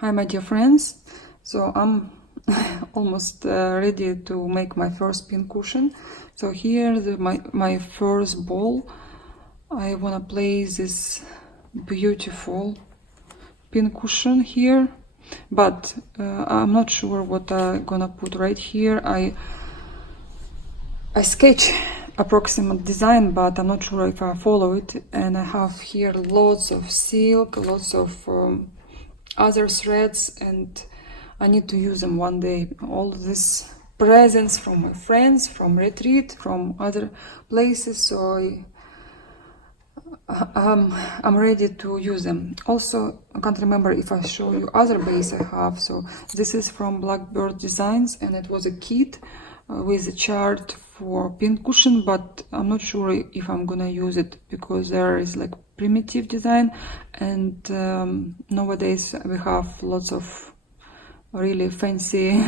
Hi my dear friends, so I'm almost ready to make my first pincushion. So here my first ball. I wanna place this beautiful pincushion here, but I'm not sure what I'm gonna put right here. I sketch approximate design, but I'm not sure if I follow it. And I have here lots of silk, lots of other threads, and I need to use them one day. All these presents from my friends, from retreat, from other places, so I'm ready to use them. Also, I can't remember if I show you other base I have. So this is from Blackbird Designs, and it was a kit with a chart for pincushion, but I'm not sure if I'm gonna use it because there is like primitive design, and nowadays we have lots of really fancy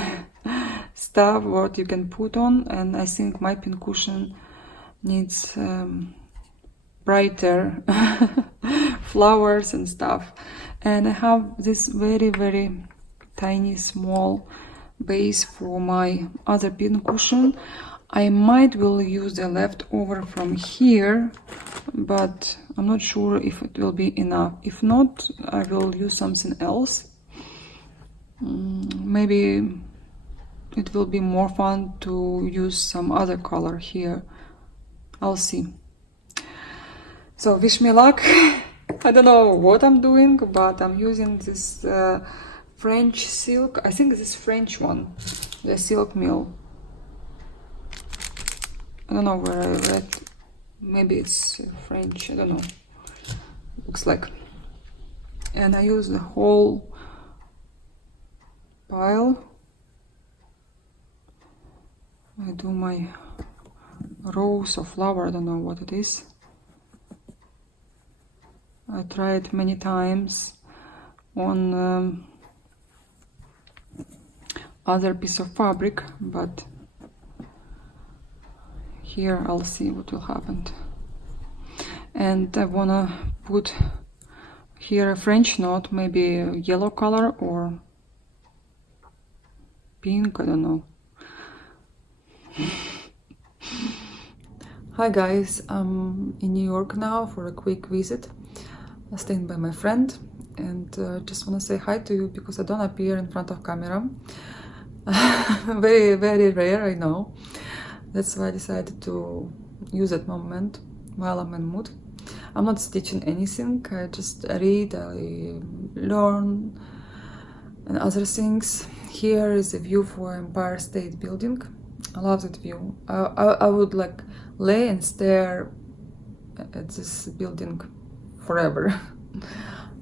stuff what you can put on, and I think my pincushion needs brighter flowers and stuff. And I have this very tiny small base for my other pincushion. I might will use the leftover from here, but I'm not sure if it will be enough. If not, I will use something else. Maybe it will be more fun to use some other color here. I'll see. So wish me luck. I don't know what I'm doing, but I'm using this French silk. I think this French one, the silk mill. I don't know where I read. Maybe it's French. I don't know. Looks like. And I use the whole pile. I do my rose or flower. I don't know what it is. I tried many times on other piece of fabric, but here I'll see what will happen. And I wanna put here a French knot, maybe a yellow color or pink, I don't know. Hi guys, I'm in New York now for a quick visit. I'm staying by my friend, and just want to say hi to you because I don't appear in front of camera. very rare, I know. That's why I decided to use that moment while I'm in mood. I'm not stitching anything, I just read, I learn and other things. Here is a view for Empire State Building. I love that view. I would like lay and stare at this building forever.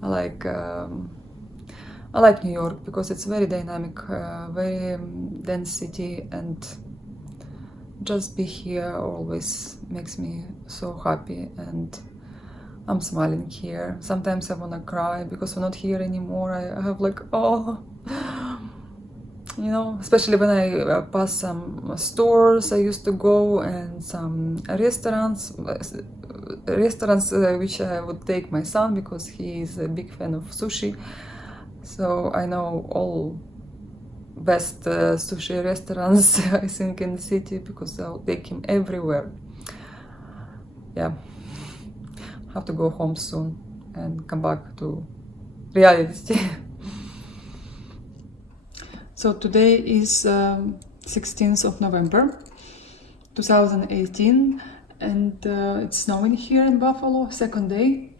I like New York because it's very dynamic, very dense city, and just be here always makes me so happy, and I'm smiling here. Sometimes I wanna cry because we're not here anymore. I have like, oh, you know, especially when I pass some stores I used to go, and some restaurants which I would take my son because he is a big fan of sushi. So I know all best sushi restaurants I think in the city because I'll take him everywhere. Yeah, have to go home soon and come back to reality. So today is 16th of November 2018, and it's snowing here in Buffalo, second day.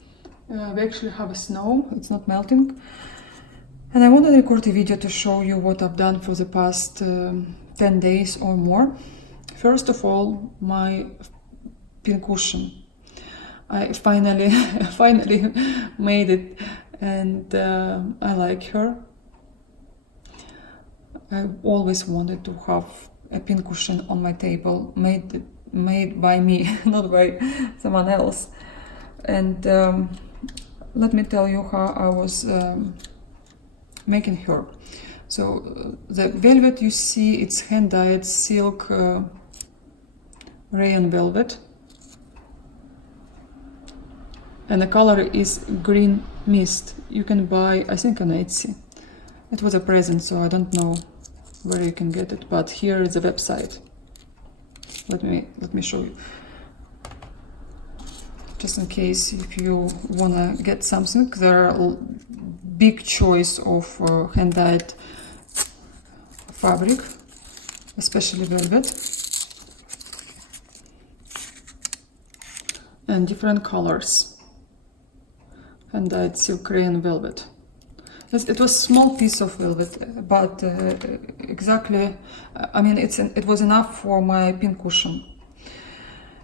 We actually have a snow, it's not melting. And I wanted to record a video to show you what I've done for the past 10 days or more. First of all, my pincushion. I finally made it, and I like her. I always wanted to have a pincushion on my table, made by me, not by someone else. And let me tell you how I was making her. So the velvet you see, it's hand-dyed silk rayon velvet, and the color is green mist. You can buy, I think, on Etsy. It was a present, so I don't know where you can get it, but here is the website. Let me show you, just in case if you wanna get something. There are big choice of hand-dyed fabric, especially velvet, and different colors. Hand-dyed silk rayon velvet. It was a small piece of velvet, but exactly, I mean, it was enough for my pincushion.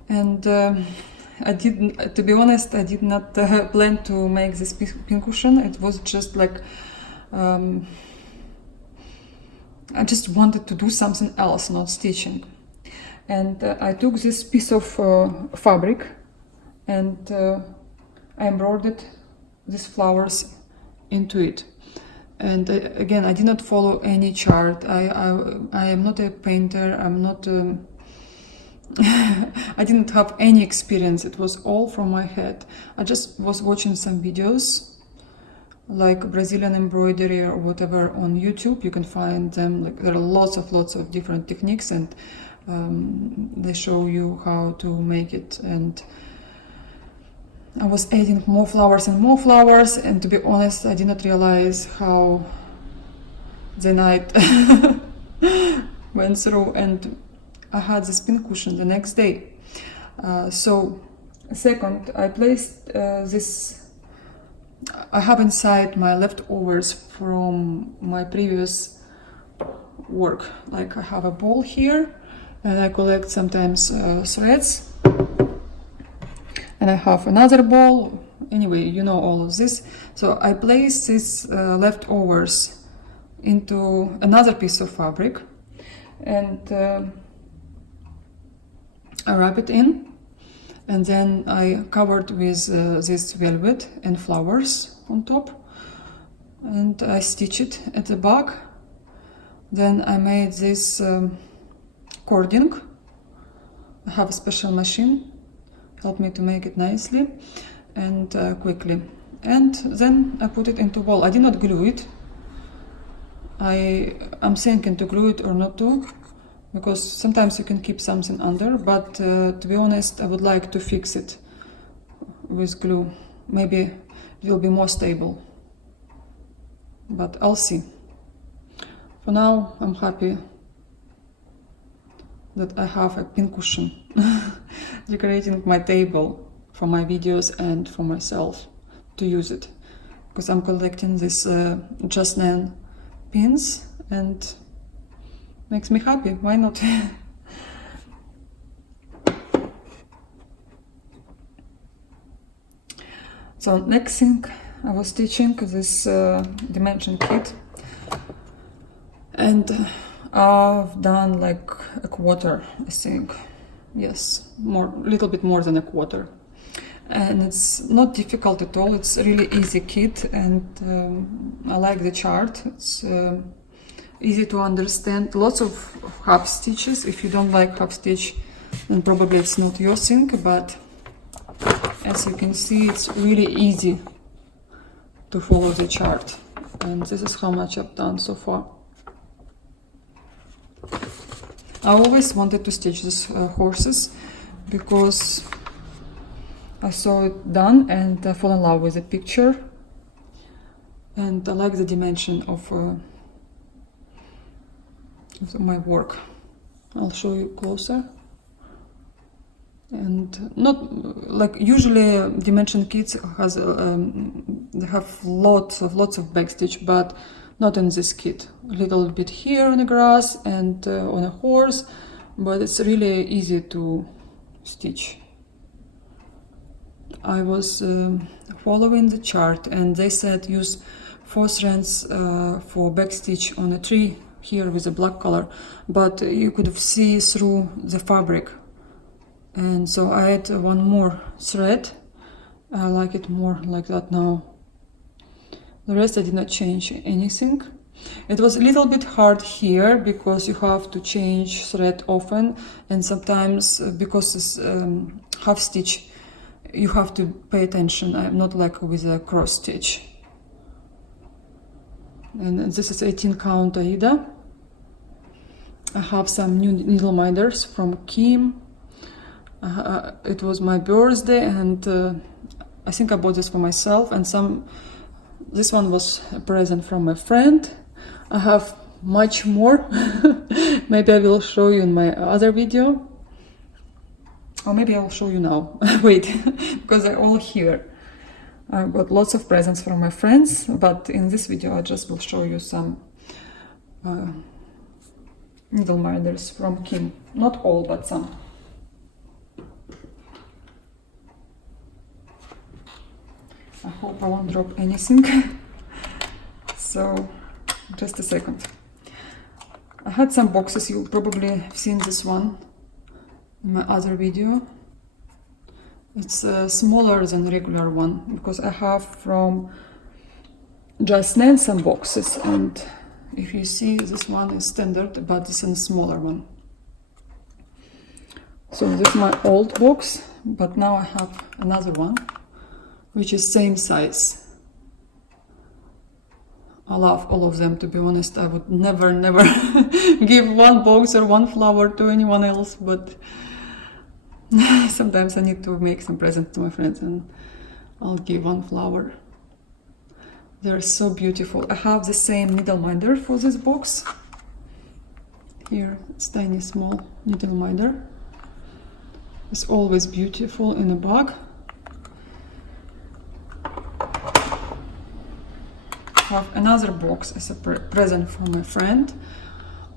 And I didn't, to be honest, I did not plan to make this pincushion. It was just like, I just wanted to do something else, not stitching. And I took this piece of fabric and I embroidered these flowers into it. And again, I did not follow any chart. I am not a painter. I'm not. I didn't have any experience. It was all from my head. I just was watching some videos, like Brazilian embroidery or whatever on YouTube. You can find them. Like there are lots of different techniques, and they show you how to make it. And I was adding more flowers and more flowers, and to be honest, I did not realize how the night went through, and I had this pincushion the next day. So, second, I placed this. I have inside my leftovers from my previous work. Like I have a ball here, and I collect sometimes threads. And I have another ball. Anyway, you know all of this. So I place these leftovers into another piece of fabric, and I wrap it in, and then I covered with this velvet and flowers on top, and I stitch it at the back. Then I made this cording. I have a special machine. Helped me to make it nicely and quickly. And then I put it into ball. I did not glue it. I'm thinking to glue it or not to, because sometimes you can keep something under, but to be honest, I would like to fix it with glue. Maybe it will be more stable, but I'll see. For now, I'm happy that I have a pincushion decorating my table for my videos and for myself to use it, because I'm collecting these jasmine pins and makes me happy. Why not? So next thing, I was stitching this dimension kit, and I've done like a quarter, I think. Yes, little bit more than a quarter. And it's not difficult at all. It's a really easy kit, and I like the chart. It's easy to understand. Lots of half stitches. If you don't like half stitch, then probably it's not your thing, but as you can see, it's really easy to follow the chart. And this is how much I've done so far. I always wanted to stitch these horses because I saw it done and I fell in love with the picture, and I like the dimension of my work. I'll show you closer. And not like usually dimension kits has they have lots of backstitch, but not in this kit. A little bit here on the grass and on a horse, but it's really easy to stitch. I was following the chart, and they said use 4 strands for backstitch on a tree here with a black color, but you could see through the fabric. And so I add one more thread. I like it more like that now. The rest I did not change anything. It was a little bit hard here because you have to change thread often, and sometimes because it's half stitch, you have to pay attention. I'm not like with a cross stitch. and this is 18 count Aida. I have some new needle minders from Kim. It was my birthday, and I think I bought this for myself, and this one was a present from a friend. I have much more. Maybe I will show you in my other video, or maybe I'll show you now. Wait, because they're all here. I got lots of presents from my friends, but in this video I just will show you some needle minders from Kim. Not all, but some. I hope I won't drop anything. So, just a second. I had some boxes, you probably have seen this one in my other video. It's smaller than regular one, because I have from Just Nan some boxes, and if you see, this one is standard, but it's a smaller one. So this is my old box, but now I have another one, which is same size. I love all of them, to be honest. I would never give one box or one flower to anyone else, but sometimes I need to make some presents to my friends and I'll give one flower. They're so beautiful. I have the same needle minder for this box. Here, it's tiny, small needle minder. It's always beautiful in a bag. I have another box as a present from my friend.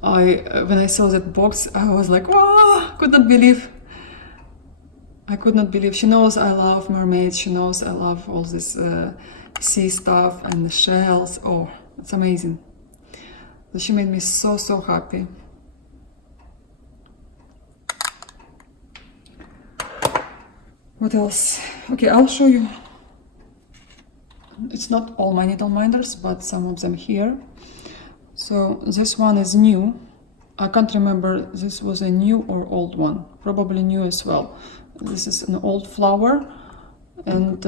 When I saw that box, I was like, oh, I could not believe. She knows I love mermaids. She knows I love all this sea stuff and the shells. Oh, it's amazing. So she made me so happy. What else? Okay, I'll show you. It's not all my needle minders, but some of them here. So this one is new. I can't remember this was a new or old one. Probably new as well. This is an old flower, and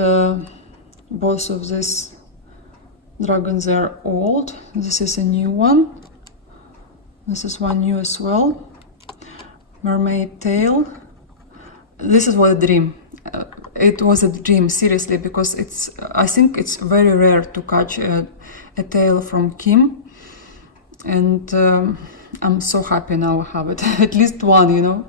both of these dragons are old. This is a new one. This is one new as well. Mermaid tail. This is what a dream. It was a dream, seriously, because I think it's very rare to catch a tail from Kim, and I'm so happy now I have it. At least one, you know.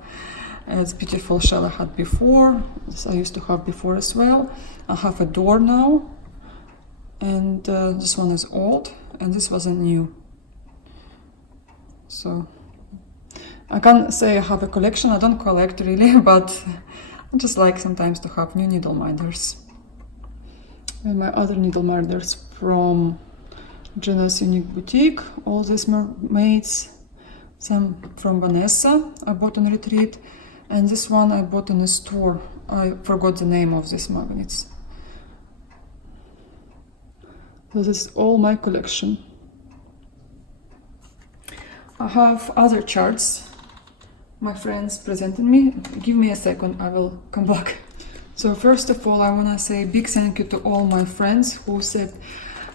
It's beautiful shell I had before. This I used to have before as well. I have a door now, and this one is old, and this was a new. So I can't say I have a collection. I don't collect really, but I just like sometimes to have new needle minders. And my other needle minders from Jenna's Unique Boutique. All these mermaids. Some from Vanessa I bought on retreat. And this one I bought in a store. I forgot the name of these magnets. So this is all my collection. I have other charts my friends presented me. Give me a second, I will come back. So first of all, I want to say a big thank you to all my friends who sent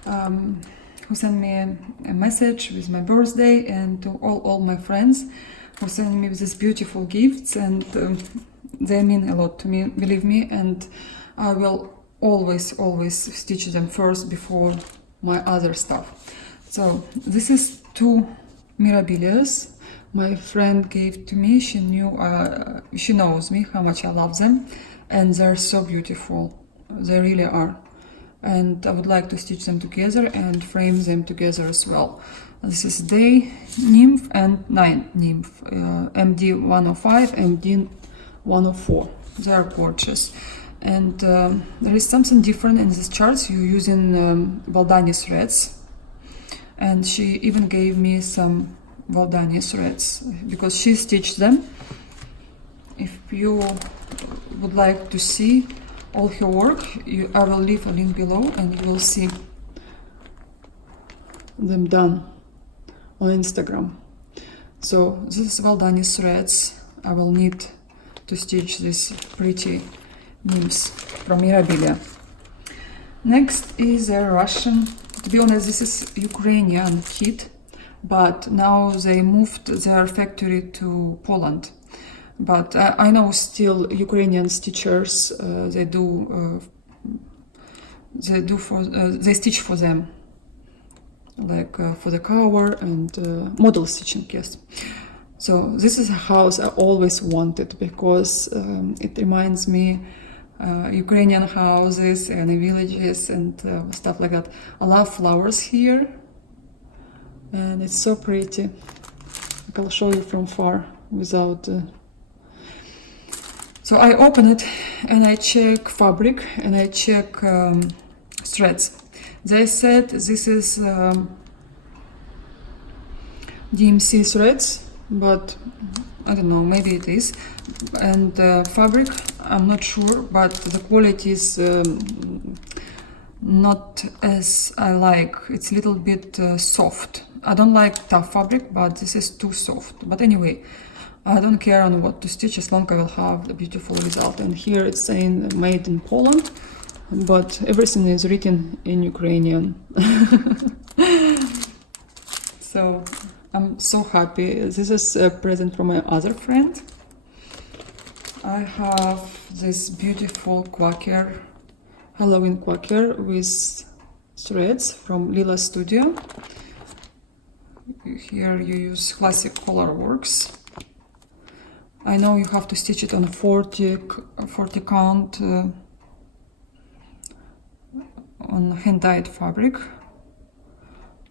me a message with my birthday, and to all my friends who sent me these beautiful gifts, and they mean a lot to me, believe me, and I will always stitch them first before my other stuff. So this is 2 mirabilias my friend gave to me. She knows me, how much I love them, and they're so beautiful. They really are. And I would like to stitch them together and frame them together as well. This is Day Nymph and Night Nymph, MD 105, MD 104. They are gorgeous. And there is something different in these charts. You're using Valdani threads, and she even gave me some Valdani threads because she stitched them. If you would like to see all her work, I will leave a link below, and you will see them done on Instagram. So this is Valdani threads. I will need to stitch these pretty nymphs from Mirabilia. Next is a Russian To be honest, this is Ukrainian kit, but now they moved their factory to Poland. But I know still Ukrainian stitchers, they stitch for them, like for the cover and model stitching, yes. So this is a house I always wanted because it reminds me Ukrainian houses and villages and stuff like that. I love flowers here, and it's so pretty. I'll show you from far without. So I open it and I check fabric and I check threads. They said this is DMC threads, but I don't know, maybe it is. And fabric, I'm not sure, but the quality is not as I like. It's a little bit soft. I don't like tough fabric, but this is too soft. But anyway, I don't care on what to stitch as long as I will have the beautiful result. And here it's saying made in Poland, but everything is written in Ukrainian. So I'm so happy. This is a present from my other friend. I have this beautiful Quaker, Halloween Quaker with threads from Lila Studio. Here you use classic color works. I know you have to stitch it on 40 count on hand-dyed fabric.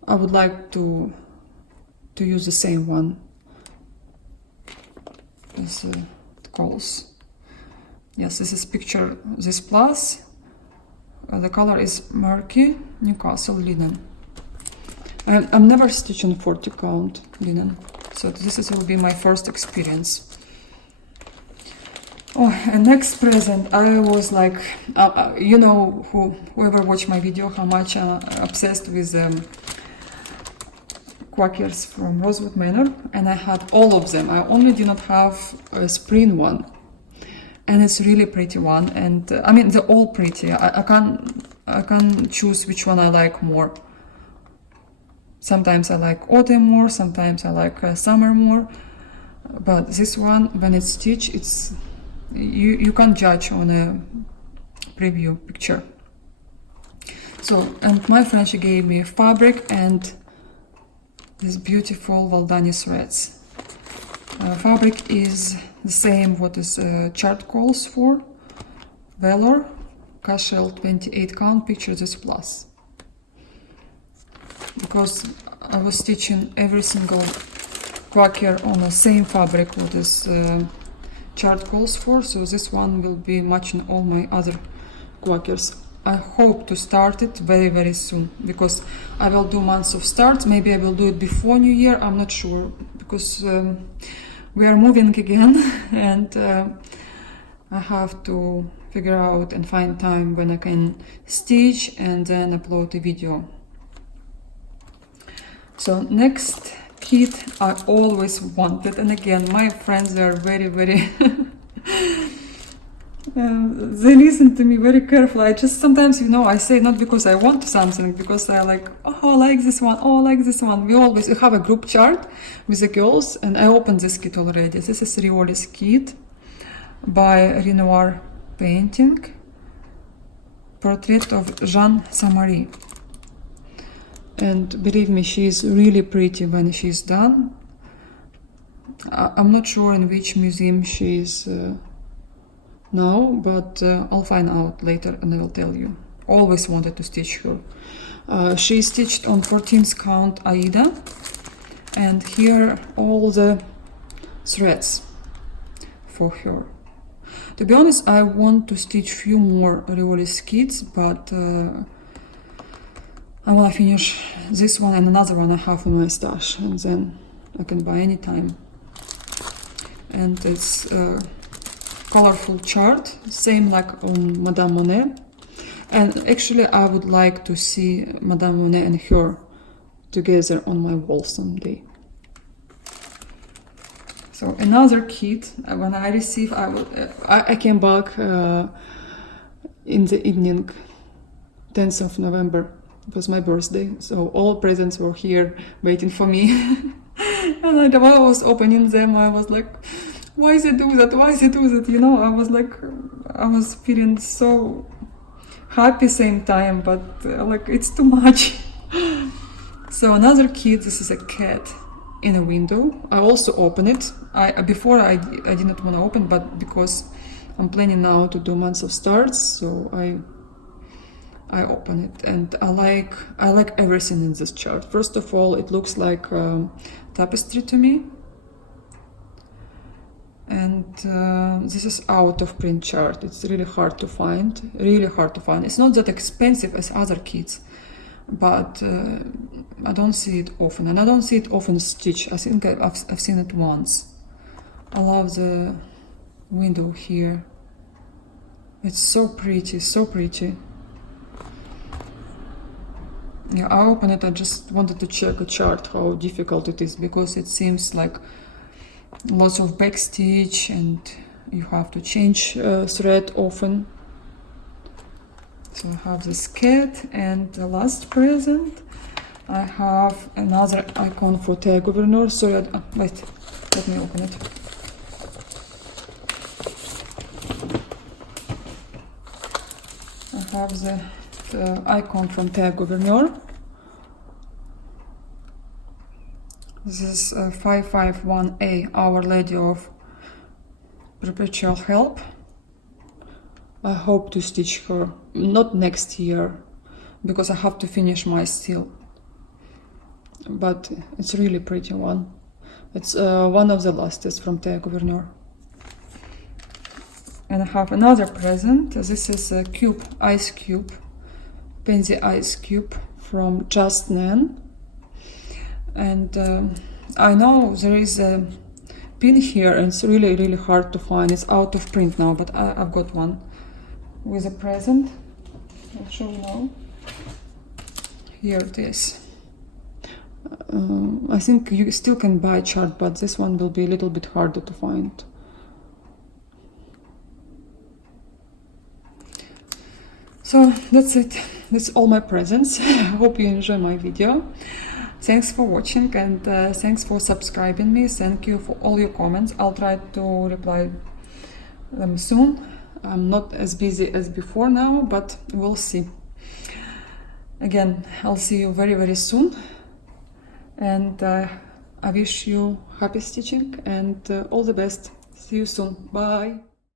I would like to use the same one as it calls. Yes, this is picture this plus. The color is murky Newcastle linen. I'm never stitched on 40 count linen, so will be my first experience. Oh, and next present, I was like, you know, whoever watched my video, how much I'm obsessed with Quakers from Rosewood Manor, and I had all of them. I only did not have a spring one, and it's really pretty one. And I mean, they're all pretty. I can't choose which one I like more. Sometimes I like autumn more, sometimes I like summer more. But this one, when it's stitched, it's you can't judge on a preview picture. So, and my friend, she gave me fabric and this beautiful Valdani threads. Fabric is the same what is chart calls for. Velour, Cashel 28 count, picture this plus. Because I was stitching every single Quaker on the same fabric what is chart calls for, so this one will be matching all my other Quakers. I hope to start it very, very soon, because I will do months of starts. Maybe I will do it before New Year, I'm not sure, because we are moving again and I have to figure out and find time when I can stitch and then upload a video. So next kit I always wanted, and again my friends are very, very they listen to me very carefully. I just sometimes, you know, I say not because I want something, because I like, oh, I like this one, oh, I like this one. We have a group chart with the girls, and I opened this kit already. This is Rioli's kit by Renoir Painting, portrait of Jeanne Samary. And believe me, she's really pretty when she's done. I'm not sure in which museum she's now, but I'll find out later and I will tell you. Always wanted to stitch her. She stitched on 14th count Aida, and here all the threads for her. To be honest, I want to stitch few more Rioli's kits, but I want to finish this one and another one I have in my stash, and then I can buy anytime. And it's a colorful chart, same like on Madame Monet. And actually I would like to see Madame Monet and her together on my wall someday. So another kit, when I receive, I came back in the evening, 10th of November. It was my birthday, so all presents were here waiting for me. And while I was opening them, I was like, why is it do that? Why is it do that? You know, I was like, I was feeling so happy same time, but like it's too much. So another kit, this is a cat in a window. I also open it. Before I didn't want to open, but because I'm planning now to do months of starts, so I open it, and I like everything in this chart. First of all, it looks like tapestry to me, and this is out of print chart. It's really hard to find. It's not that expensive as other kits, but I don't see it often, and I don't see it often stitched. I think I've seen it once. I love the window here. It's so pretty, so pretty. Yeah, I opened it. I just wanted to check a chart how difficult it is, because it seems like lots of backstitch and you have to change thread often. So I have this cat, and the last present I have another icon for Terre Gouverneur. Sorry, wait, let me open it. I have the icon from Terre Gouverneur. This is 551A, Our Lady of Perpetual Help. I hope to stitch her, not next year, because I have to finish my still. But it's a really pretty one. It's one of the last is from Terre Gouverneur. And I have another present. This is a cube, ice cube, Pansy ice cube from Just Nan. And I know there is a pin here, and it's really hard to find. It's out of print now, but I've got one with a present. I'll show you now. Here it is. I think you still can buy chart, but this one will be a little bit harder to find. So that's it. That's all my presents. I hope you enjoy my video. Thanks for watching, and thanks for subscribing me. Thank you for all your comments. I'll try to reply them soon. I'm not as busy as before now, but we'll see. Again, I'll see you very soon, and I wish you happy stitching and all the best. See you soon. Bye.